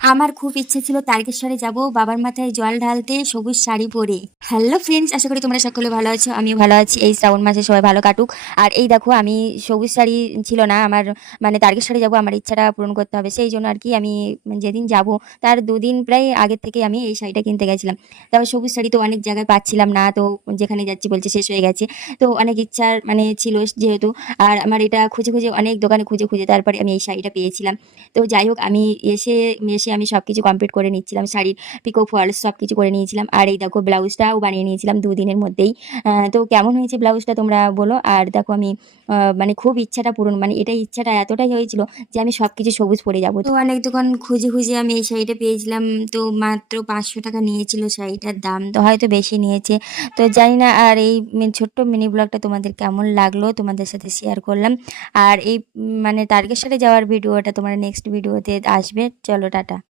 আমার খুব ইচ্ছে ছিল তারকেশ্বরে যাব বাবার মাথায় জল ঢালতে সবুজ শাড়ি পরে। হ্যালো ফ্রেন্ডস, আশা করি তোমরা সকলে ভালো আছো, আমিও ভালো আছি। এই শ্রাবণ মাসে সবাই ভালো কাটুক। আর এই দেখো, আমি সবুজ শাড়ি ছিল না আমার, মানে তারকেশ্বরে যাব, আমার ইচ্ছাটা পূরণ করতে হবে। সেই জন্য আর কি আমি যেদিন যাব তার দুদিন প্রায় আগের থেকে আমি এই শাড়িটা কিনতে গেছিলাম। তারপর সবুজ শাড়ি তো অনেক জায়গায় পাচ্ছিলাম না, তো যেখানে যাচ্ছি বলছে শেষ হয়ে গেছে। তো অনেক ইচ্ছার মানে ছিল যেহেতু, আর আমার এটা খুঁজে খুঁজে অনেক দোকানে খুঁজে খুঁজে তারপরে আমি এই শাড়িটা পেয়েছিলাম। তো যাই হোক, আমি এসে এসে আমি সব কিছু কমপ্লিট করে নিচ্ছিলাম, শাড়ির পিকো ফলস সব কিছু করে নিয়েছিলাম। আর এই দেখো ব্লাউজটাও বানিয়ে নিয়েছিলাম দুদিনের মধ্যেই। তো কেমন হয়েছে ব্লাউজটা তোমরা বলো। আর দেখো আমি মানে খুব ইচ্ছাটা পূরণ, মানে এটাই ইচ্ছাটা এতটাই হয়েছিল যে আমি সব কিছু সবুজ পরে যাবো। তো অনেক দোকান খুঁজে খুঁজে আমি এই শাড়িটা পেয়েছিলাম। তো মাত্র 500 টাকা নিয়েছিল শাড়িটার দাম, তো হয়তো বেশি নিয়েছে, তো জানি না। আর এই ছোট্ট মিনি ব্লগটা তোমাদের কেমন লাগলো তোমাদের সাথে শেয়ার করলাম। আর এই মানে তারকেশ্বরে যাওয়ার ভিডিওটা তোমার নেক্সট ভিডিওতে আসবে। চলো টাটা।